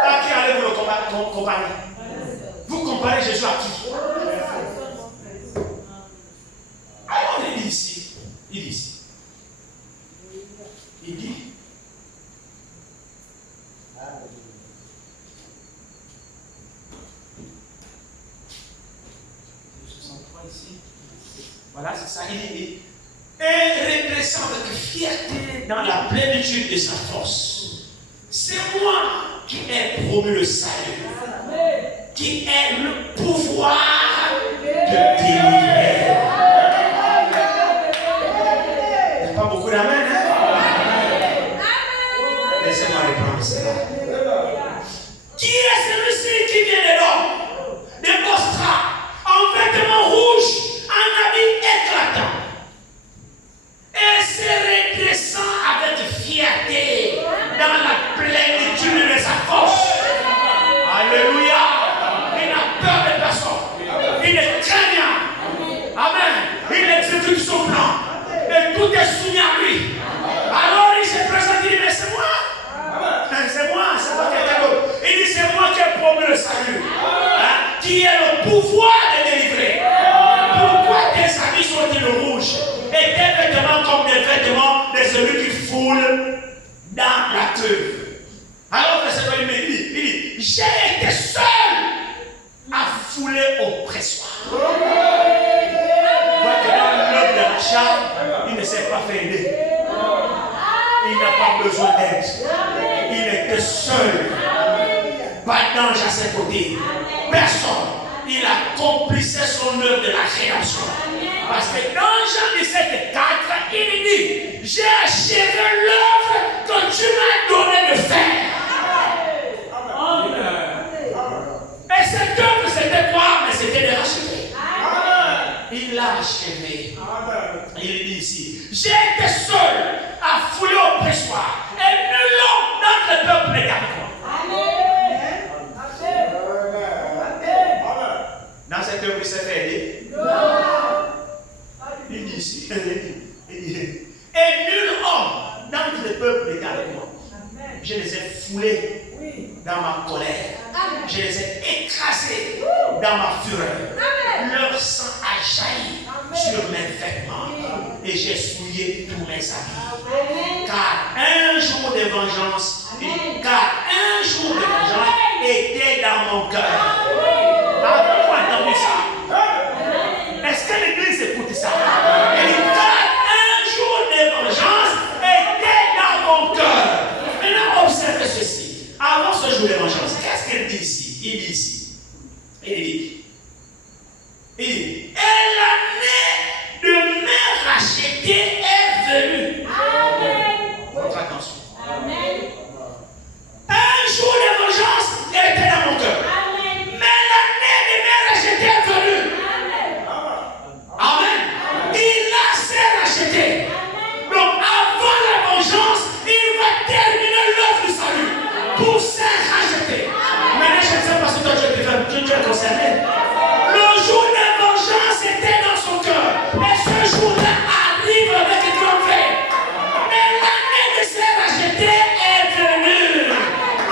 À qui allez-vous le comparer? Vous comparez Jésus à qui? Alors il dit ici, il dit, voilà, c'est ça. Il dit, et redressant avec fierté dans la plénitude de sa force. C'est moi qui ai promu le salut, qui ai le pouvoir de délivrer. Il n'y a pas beaucoup d'amen, hein? Laissez-moi reprendre cela. Qui est celui-ci qui vient de l'homme, de Bostra, en vêtements rouges, un habit éclatant, et se redressant avec fierté dans la plénitude de sa force. Alléluia. Il n'a peur de personne. Il est très bien. Amen. Il exécute son plan. Et tout est soumis à lui. Alors il se présente, il dit, mais c'est moi. C'est moi, c'est pas quelqu'un d'autre. Il dit, c'est moi qui ai promis le salut. Qui est le pouvoir de délivrer. Pourquoi tes habits sont-ils rouges? Et tes vêtements comme des vêtements de celui qui foule dans la cuve. Alors que c'est quoi il me dit? Il dit, j'ai été seul à fouler au pressoir. Voilà que dans l'œuvre de la charge, il ne s'est pas fait aider. Il n'a pas besoin d'aide. Il était seul. Pas d'ange à ses côtés. Personne. Il accomplissait son œuvre de la rédemption. Parce que dans Jean 17, 4, il dit, j'ai achevé l'œuvre que tu m'as donné de faire. Et cette œuvre, c'était quoi? Mais c'était de racheter. Il l'a achevé. Il dit ici, j'ai été seul à fouler au pressoir. Et nul homme dans le peuple n'est avec moi. Dans cette œuvre, il s'est fait aider. Il dit ici, il dit, et nul homme dans le peuple n'est avec moi. Je les ai foulés dans ma colère. Je les ai écrasés dans ma fureur. Leur sang a jailli sur mes vêtements et j'ai souillé tous mes habits. Car un jour de vengeance, était dans mon cœur. Avez-vous entendu ça? dit, et l'année de main rachetée est venue. Votre attention. Un jour de vengeance était dans mon cœur. Mais l'année de main rachetée est venue. Amen. Il a s'est racheté. Donc avant la vengeance, il va terminer l'œuvre du salut pour s'être racheté. Maintenant, je ne sais pas si toi tu es concerné. Le jour de vengeance était dans son cœur. Et ce jour-là arrive avec une grande fête. Mais l'année de s'être racheté est venue.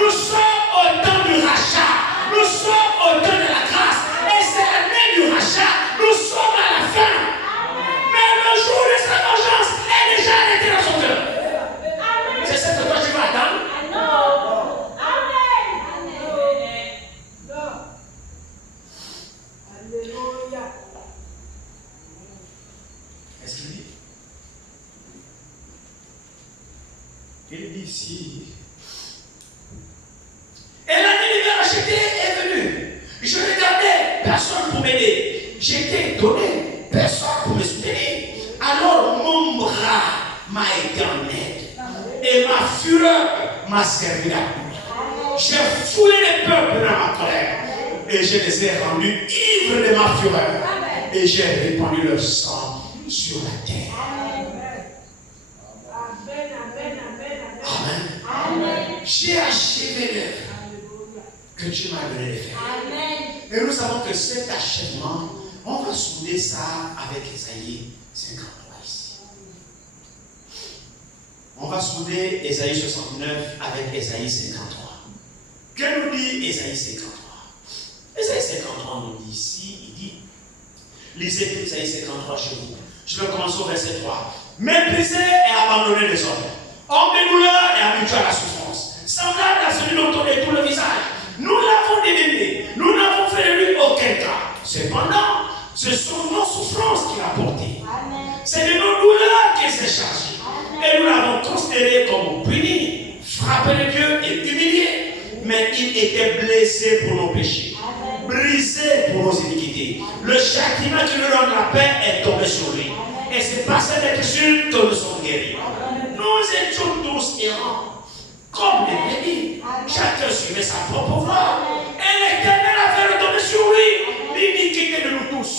Nous sommes au temps du rachat. Nous sommes au temps de la grâce. Et c'est l'année du rachat. Nous sommes à la fin. Mais le jour de sa vengeance est déjà arrêté dans son cœur. C'est ce que toi tu vas attendre. Qu'est-ce qu'il dit? Il dit ici. Et l'année de main rachetée est venue. Je regardais, personne pour m'aider. J'étais étonné, personne pour me soutenir. Alors mon bras m'a été en aide. Et ma fureur m'a servi d'appui. J'ai foulé les peuples dans ma colère. Et je les ai rendus ivres de ma fureur. Et j'ai répandu leur sang sur la terre. Amen. J'ai achevé l'œuvre que tu m'as donné de faire. Et nous savons que cet achèvement, on va souder ça avec Ésaïe 53 ici. On va souder Ésaïe 69 avec Ésaïe 53. Que nous dit Ésaïe 53? Ésaïe 53 nous dit ici, il dit, lisez Ésaïe 53 chez vous. Je vais commencer au verset 3. Méprisé et abandonné des hommes, homme de douleur et habitué à la souffrance, semblable à celui dont on étouffe le visage. Nous l'avons dédaigné, nous n'avons fait de lui aucun cas. Cependant, ce sont nos souffrances qu'il a portées. C'est de nos douleurs qu'il s'est chargé. Et nous l'avons considéré comme puni, frappé de Dieu et humilié. Mais il était blessé pour nos péchés, brisé pour nos iniquités. Le châtiment qui nous donne la paix est tombé sur lui. Et c'est par cette écriture que nous sommes guéris. Nous étions tous errants, comme les brebis. Chacun suivait sa propre voie. Et l'Éternel a fait retomber sur lui l'iniquité de nous tous.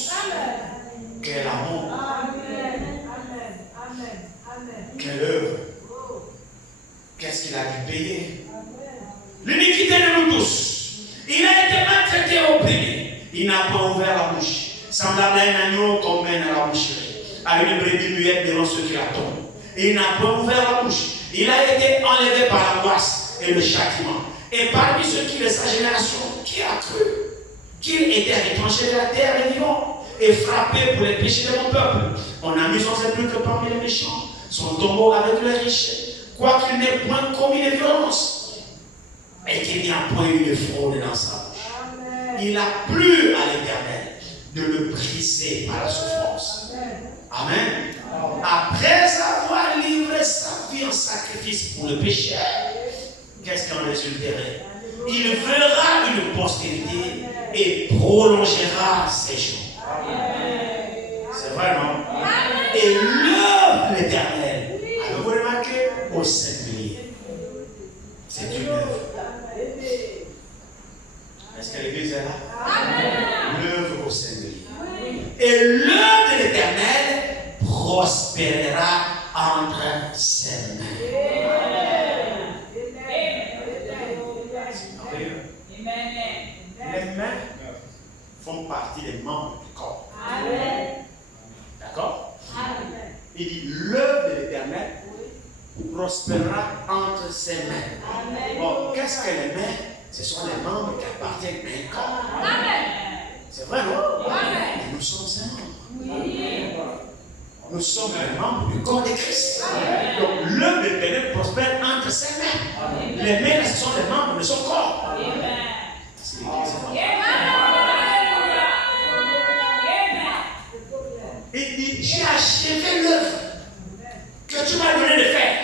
Quel amour! Quelle œuvre! Qu'est-ce qu'il a dû payer? L'iniquité de nous tous. Il a été maltraité et opprimé. Il n'a pas ouvert la bouche. Semblable à un agneau qu'on mène à la boucherie, à une brebis muette devant ceux qui l'attendent. Il n'a pas ouvert la bouche. Il a été enlevé par l'angoisse et le châtiment. Et parmi ceux qui de sa génération, qui a cru qu'il était retranché de la terre des vivants et frappé pour les péchés de mon peuple? On a mis son sépulcre parmi les méchants, son tombeau avec les riches, quoiqu'il n'ait point commis de violence et qu'il n'y a point eu de fraude dans sa bouche. Il a plu à l'Éternel de le briser par la souffrance. Amen. Après avoir livré sa vie en sacrifice pour le péché, qu'est-ce qui en résulterait? Il verra une postérité et prolongera ses jours. C'est vrai, non? Et l'œuvre de l'Éternel, avez-vous remarqué? Au singulier. C'est une œuvre. Est-ce que l'église est là? L'œuvre au singulier. Et l'œuvre de l'Éternel prospérera entre ses mains. Les mains font partie des membres du corps. D'accord? Il dit l'œuvre de l'Éternel prospérera entre ses mains. Bon, qu'est-ce que les mains? Ce sont les membres qui appartiennent à un corps. C'est vrai, non? Et nous sommes un membre. Nous sommes un membre du corps de Christ. Donc l'œuvre de l'Éternel prospère entre ses mains. Les mains, ce sont les membres de son corps. C'est l'église. Il dit, j'ai achevé l'œuvre que tu m'as donné de faire.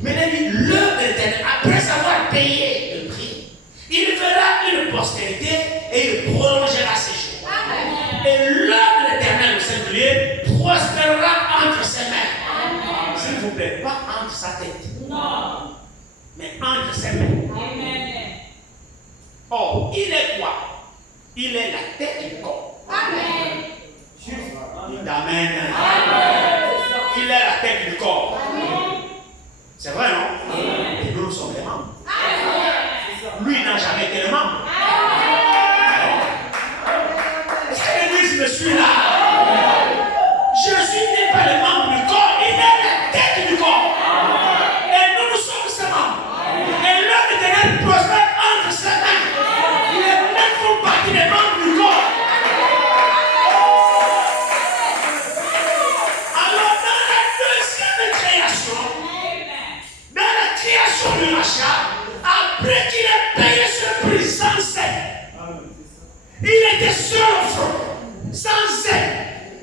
Maintenant, il dit, l'œuvre de l'Éternel, après avoir payé le prix, il verra une postérité et il prolongera ses jours. Et ouvrier prospérera entre ses mains. S'il vous plaît, pas entre sa tête. Non. Mais entre ses mains. Amen. Or, il est quoi? Il est la tête du corps. Amen. Dites amen. Amen. Il est la tête du corps. Amen. C'est vrai, non? Amen. Et nous sommes les membres. Amen. Lui n'a jamais été le membre. Est-ce que l'Église me suit là? Jésus n'est pas le membre du corps, il est la tête du corps. Et nous sommes ses membres. Et l'homme éternel prospère entre ses mains. Les mains font partie des membres du corps. Alors dans la deuxième création, dans la création du rachat, après qu'il ait payé ce prix sans cesse, il était seul au front, sans cesse.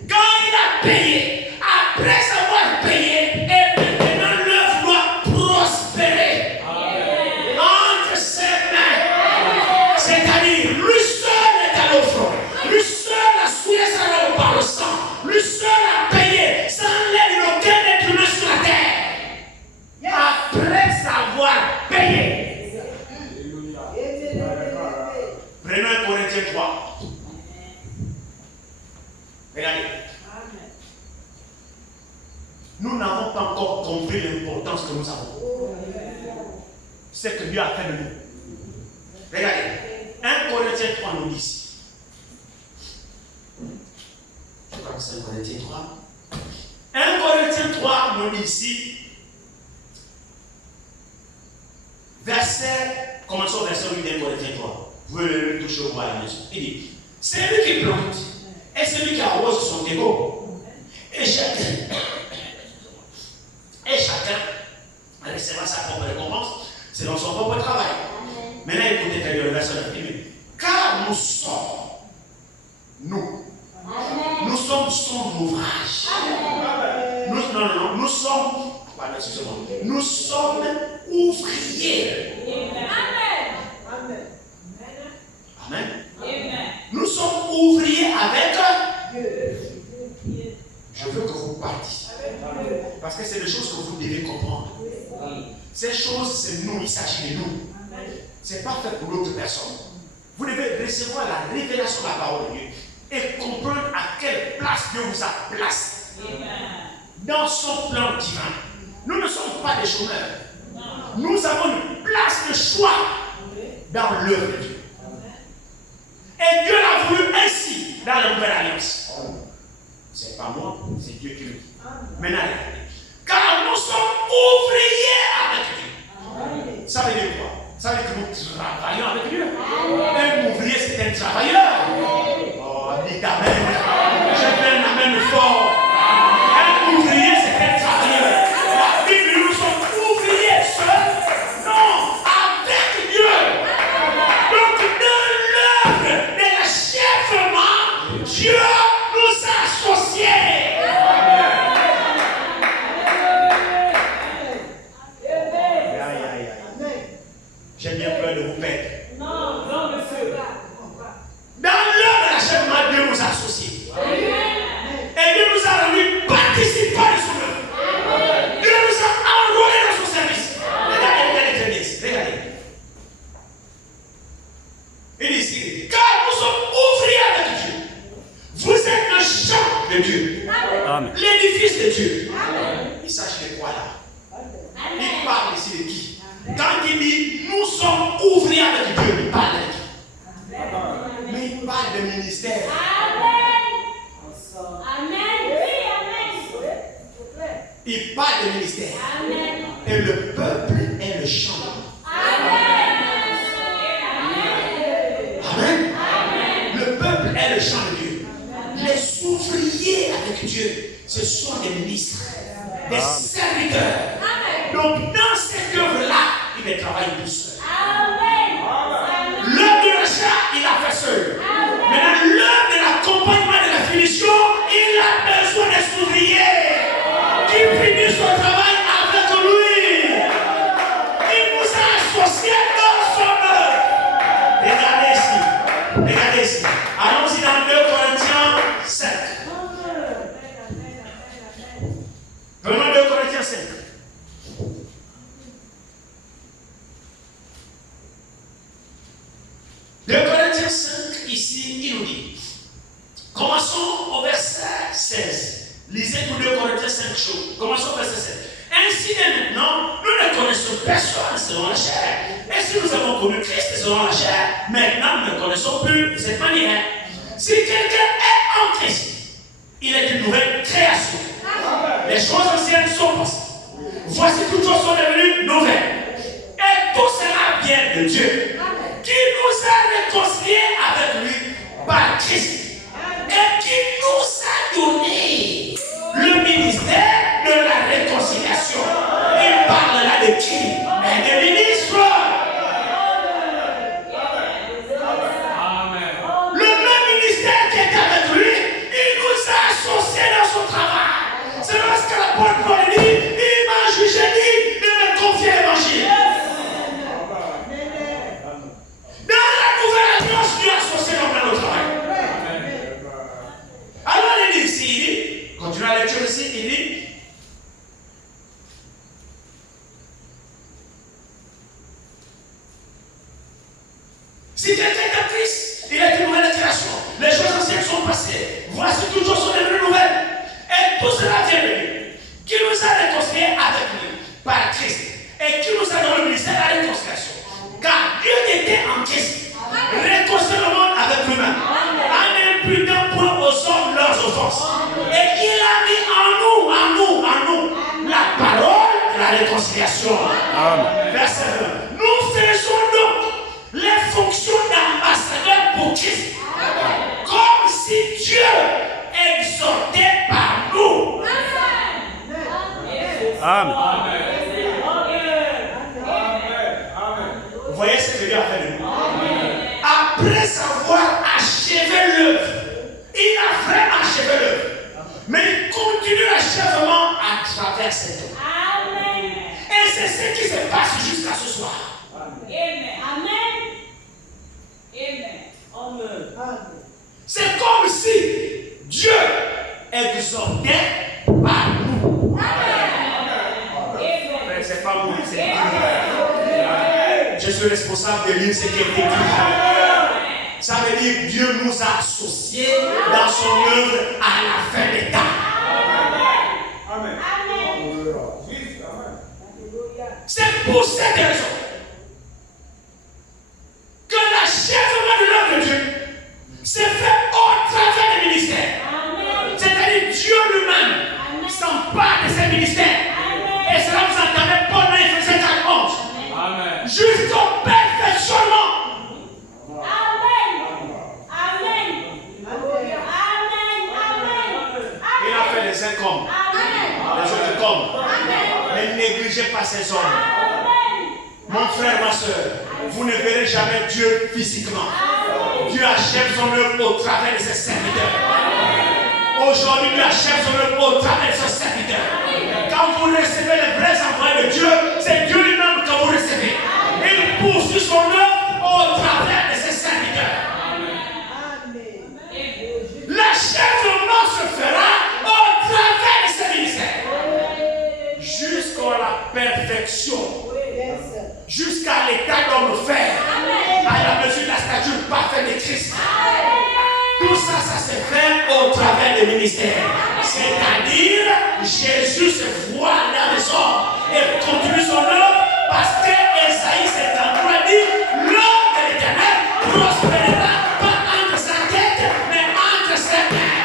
Quand il a payé, après avoir payé, et maintenant l'œuvre doit prospérer entre ses mains. C'est-à-dire, lui seul est allé au front, lui seul a souillé sa robe par le sang, lui seul a payé, sans l'aide d'aucun être humain sur la terre. Après avoir payé. Prenons 1 Corinthiens 3. Regardez. Nous n'avons pas encore compris l'importance que nous avons. Ce que Dieu a fait de nous. Regardez. 1 Corinthiens 3 nous dit ici. Je crois que c'est 1 Corinthiens 3. 1 Corinthiens 3 nous dit ici. Verset. Commençons au verset 8 1 Corinthiens 3. Vous pouvez le toucher au bois à la maison. Il dit, c'est lui qui plante. Et celui qui arrose son déco. Et chacun recevra sa propre récompense selon son propre travail. Maintenant, écoutez très bien le verset 9. Car nous sommes son ouvrage. Nous sommes ouvriers. Amen. Amen. Nous sommes ouvriers avec Dieu. Je veux que vous participiez. Parce que c'est des choses que vous devez comprendre. Ces choses, c'est nous, il s'agit de nous. Ce n'est pas fait pour l'autre personne. Vous devez recevoir la révélation de la parole de Dieu et comprendre à quelle place Dieu vous a placé dans son plan divin. Nous ne sommes pas des chômeurs. Nous avons une place de choix dans l'œuvre de Dieu. Et Dieu l'a voulu ainsi dans la nouvelle alliance. C'est pas moi, c'est Dieu qui le dit. Maintenant, car nous sommes ouvriers avec Dieu. Ça veut dire quoi? Ça veut dire que nous travaillons avec Dieu. Un ouvrier, c'est un travailleur. Oh, dites amen. Je fais un amen fort. Un ouvrier, c'est un travailleur. La Bible, nous sommes ouvriers seuls. Non, avec Dieu. Donc, dans l'œuvre de l'achèvement, Dieu nous a associés. J'ai bien peur de vous perdre. Non, monsieur. Dans l'œuvre de l'achèvement, Dieu nous a associés. Et Dieu nous a rendus participants de son œuvre. Dieu nous a enrôlés dans son service. Regardez. Il dit ici, car nous sommes ouvriers avec Dieu. Vous êtes le champ de Dieu. L'édifice de Dieu. Il s'agit de quoi là? Il parle ici de qui? Quand il dit nous sommes ouvriers avec Dieu, il parle de qui? Mais il parle de ministère. Il parle de ministère. Et le peuple est le champ. Amen. Le peuple est le champ de Dieu. Les ouvriers avec Dieu, ce sont des ministres, des serviteurs. Donc dans cette œuvre-là, il ne travaille tout seul. L'œuvre de l'achat, il a fait seul. Maintenant, l'œuvre de l'accompagnement de la finition, il a besoin des ouvriers qui finissent son travail avec lui. Il nous a associés dans son œuvre. Regardez ici. Allons-y dans 2 Corinthiens 7. verset 16. Lisez tous 2 Corinthiens 5 choses. Commençons au verset 16. Ainsi dès maintenant, nous ne connaissons personne selon la chair. Et si nous avons connu Christ selon la chair, maintenant nous ne connaissons plus de cette manière. Si quelqu'un est en Christ, il est une nouvelle création. Les choses anciennes sont passées. Voici toutes choses sont devenues nouvelles. Et tout cela vient de Dieu, qui nous a réconciliés avec lui par Christ. Et qui nous a donné le ministère de la réconciliation. Il parle là de qui? Des ministres. Amen. Le même ministère qui est avec lui, il nous a associés dans son travail. C'est lorsque l'apôtre Paul dit, il m'a jugé dit de me confier l'évangile. Dans la nouvelle alliance, Dieu a associé dans le travail. Alors il dit ici, continue la lecture ici, il dit, si quelqu'un est en Christ, il est une nouvelle création. Les choses anciennes sont passées. Voici toutes choses sont devenues nouvelles. Et tout cela vient de lui, qui nous a réconciliés avec lui par Christ et qui nous a donné le ministère de la réconciliation. Car Dieu était en Christ, réconcilié le monde avec lui-même, en imputant point aux hommes leurs offenses. Et il a mis en nous, la parole de la réconciliation. Amen. Verset 1. Nous faisons donc les fonctions d'ambassadeurs pour Christ. Amen. Comme si Dieu exhortait par nous. Amen. Amen. Vous voyez ce que Dieu a fait de nous. Après avoir achevé l'œuvre, il a vraiment achevé l'œuvre. Mais il continue l'achèvement à travers cette œuvre. Et c'est ce qui se passe jusqu'à ce soir. Amen. C'est comme si Dieu exhortait par nous. Mais c'est pas moi, c'est Dieu. Je suis responsable de lire ce qui est écrit. Ça veut dire que Dieu nous a associés dans son œuvre à la fin des temps. Amen. C'est pour cette raison que l'achèvement de l'œuvre de Dieu s'est fait au travers des ministères. C'est-à-dire Dieu lui-même s'empare de ses ministères. Et cela vous entendez Paul dans Éphésiens 4:11. Jusqu'au perfectionnement. Il a fait les uns comme les autres comme. Ne négligez pas ces hommes. Mon frère, ma soeur, vous ne verrez jamais Dieu physiquement. Dieu achève son œuvre au travers de ses serviteurs. Aujourd'hui, Dieu achève son œuvre au travers de ses serviteurs. Quand vous recevez les vrais envoyés de Dieu, c'est Dieu lui-même que vous recevez. Il poursuit son œuvre au travers de ses serviteurs. L'achèvement se fera au travers de ses ministères. Jusqu'à la perfection. Jusqu'à l'état d'homme fait. À la mesure de la stature parfaite de Christ. Tout ça, ça se fait au travers des ministères. C'est-à-dire, Jésus se voit dans les hommes et continue son œuvre parce que Esaïe s'est endroit dit l'homme de l'Éternel prospérera pas entre sa tête, mais entre ses mains.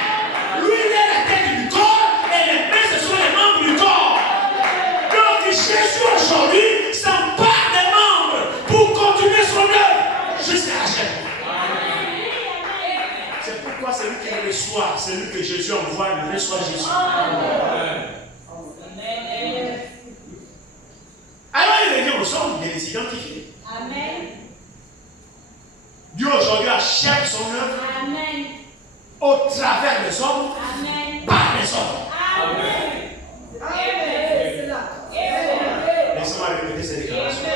Lui, il est la tête du corps et les mains, ce sont les membres du corps. Donc, Jésus aujourd'hui s'empare des membres pour continuer son œuvre jusqu'à la chaîne. C'est pourquoi celui qui le reçoit, celui que Jésus envoie, le reçoit Jésus. Alors il revient aux hommes de les identifier. Amen. Dieu aujourd'hui achève son œuvre. Amen. Au travers des hommes. Amen. Par les hommes. Amen. Laissez-moi répéter cette déclaration.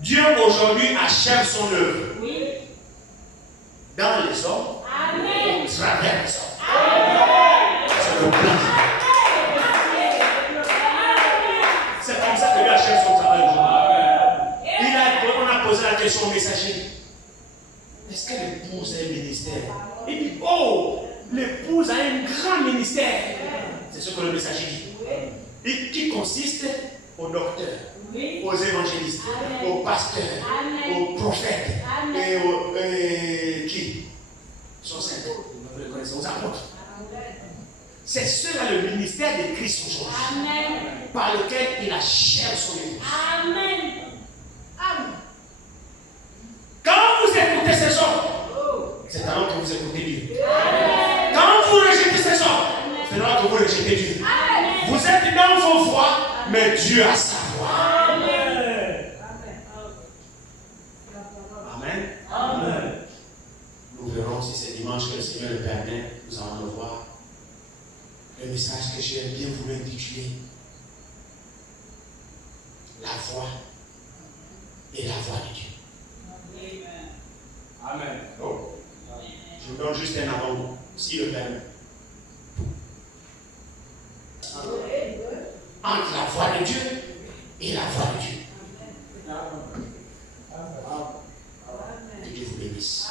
Dieu aujourd'hui achève son œuvre. Oui. Dans les hommes. Amen. Au travers des hommes. Amen. C'est le plan. C'est comme ça que Dieu achève son travail aujourd'hui. On a posé la question au messager. Est-ce que l'épouse a un ministère? Il dit, oh, l'épouse l'épouse a un grand ministère. C'est ce que le message dit. Et qui consiste aux docteurs, aux évangélistes, aux pasteurs, aux prophètes et aux qui sont saints. Vous les connaissez, aux apôtres. C'est cela le ministère de Christ aujourd'hui, par lequel il achève son épouse. Amen. Quand vous écoutez ces hommes, c'est alors que vous écoutez Dieu. Quand vous rejetez ces hommes, c'est alors que vous rejetez Dieu. Vous êtes dans vos voies, mais Dieu a sa voix. Amen. Amen. Nous verrons si c'est dimanche que le Seigneur le permet, nous allons le voir. Le message que j'ai bien voulu intituler la voix et la voix de Dieu. Amen. Oh. Je vous donne juste un avant-goût, s'il le permet. Entre la voix de Dieu et la voix de Dieu. Que Dieu vous bénisse.